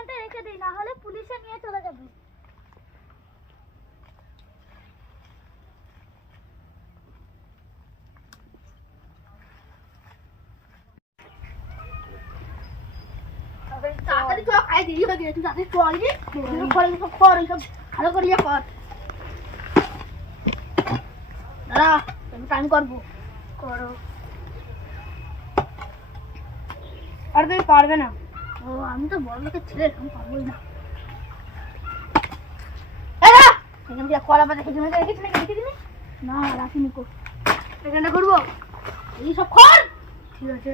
এখানটা রেখে দিই, না হলে পুলিশে নিয়ে চলে যাবে। তাড়াতাড়ি চল, খাই দেরি হয়ে গেছে, তুই তাড়াতাড়ি চল রে। কর এইসব ভালো করে কর। দাঁড়া, টাইম করবো। করো। আর তুমি পারবে না। ও আমি তো বড় লোকের ছেলে, আমি পারবোই না। এখান থেকে কলা পাতা খেতে রেখেছি নাকি, রেখে দিবি না? রাখিনি কো, এখানটা করবো এই সব কর। ঠিক আছে।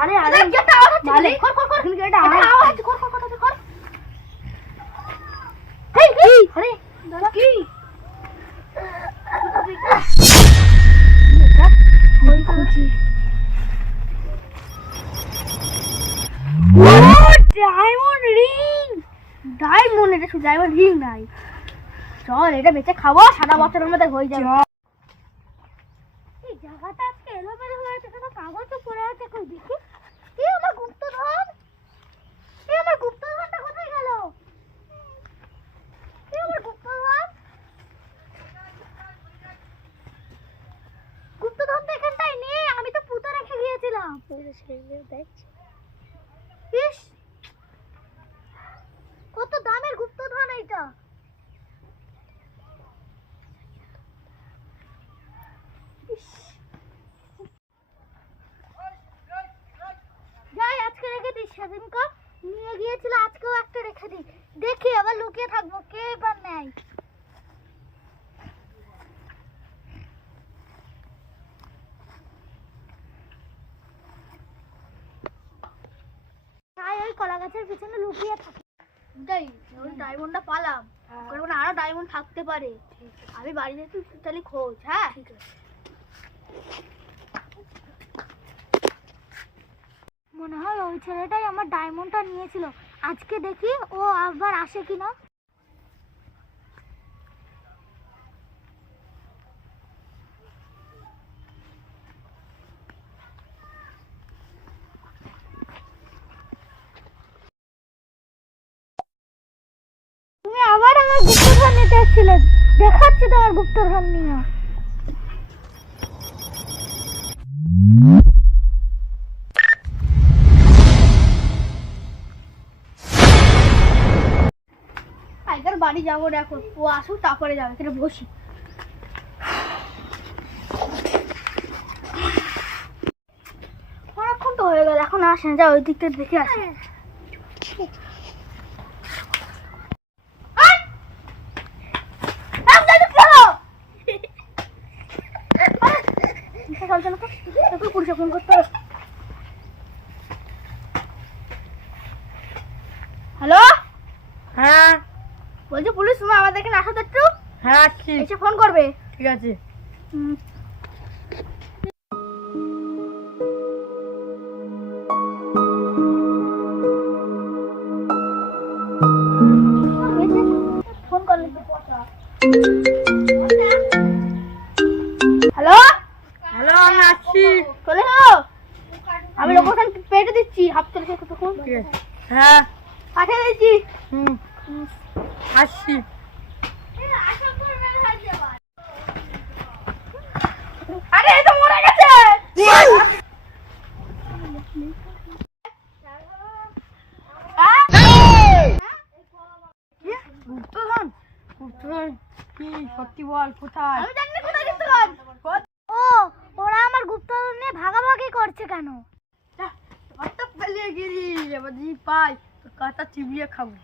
আরে আরে যেটা আওয়াজ হচ্ছে, কর কর কর, এটা আওয়াজ হচ্ছে, কর কর কর কর। এই কি? আরে দাদা কি? ওই খুঁজি। ডায়মন্ড রিং, ডায়মন্ড, এটা শুধু ডায়মন্ড রিং নাই। চল এটা বেচে খাবো, সারা বছরের মধ্যে হয়ে যাবে। এই জায়গাটা আজকে এলোমেলো হয়ে আছে, কোনো কাগজও পড়ে আছে, কই দেখি। এই আমার গুপ্তধন, এই আমার গুপ্তধনটা কোথায় গেল? এই আমার গুপ্তধন, গুপ্তধন তো এখানটাই নেই, আমি তো পুঁতে রেখে গিয়েছিলাম। ইস, কত দামের গুপ্তধন এইটা। যাই আজকে রেখে দিই, সেদিনকে নিয়ে গিয়েছিল, আজকেও একটা রেখে দিই, দেখি আবার লুকিয়ে থাকবো, কে এবার নেয়। তাই ওই কলা গাছের পিছনে লুকিয়ে থাকি। যাই ওই ডায়মন্ডটা পালাম, কারণ আরো ডায়মন্ড থাকতে পারে। আমি বাড়িতে তুই তাহলে খোঁজ। হ্যাঁ ঠিক আছে। মনে হয় ওই ছেলেটাই আমার ডায়মন্ডটা নিয়েছিল, আজকে দেখি ও আবার আসে কিনা। তুমি আবার আমার গুপ্তধন নিতে এসেছিলে, দেখাচ্ছি তোমার গুপ্তধন নিয়ে। টাইগার বাড়ি যাবো, দেখো ও আসুক তারপরে যাবে, এখানে বসি। অনেকক্ষণ তো হয়ে গেল, এখন আসে না, যা ওই দিকটা দেখে আসে। পুলিশে ফোন করতে হবে। হ্যালো, হ্যাঁ বলছি পুলিশ, তুমি আমাদের এখানে আসো তো একটু। হ্যাঁ ঠিক এসে ফোন করবে। ঠিক আছে। ফোন করলে হ্যালো হ্যালো, আমি আসছি। চলে এলো, আমি লোকেশন পেটে দিচ্ছি, হাফ চলে এসে কতক্ষণ হ্যাঁ পাঠিয়ে দিচ্ছি। আসছি। আরে এই তো মরে গেছে। গুপ্তধন, গুপ্তধন কি সত্যি বল, কোথায়? আমি জানি না কোথায় গুপ্তধন। ও, ওরা আমার গুপ্তধন নিয়ে ভাগাভাগি করছে কেন? পালিয়ে গেলি, এবার যদি পাই তোর কাঁটা চিবিয়ে খাবো।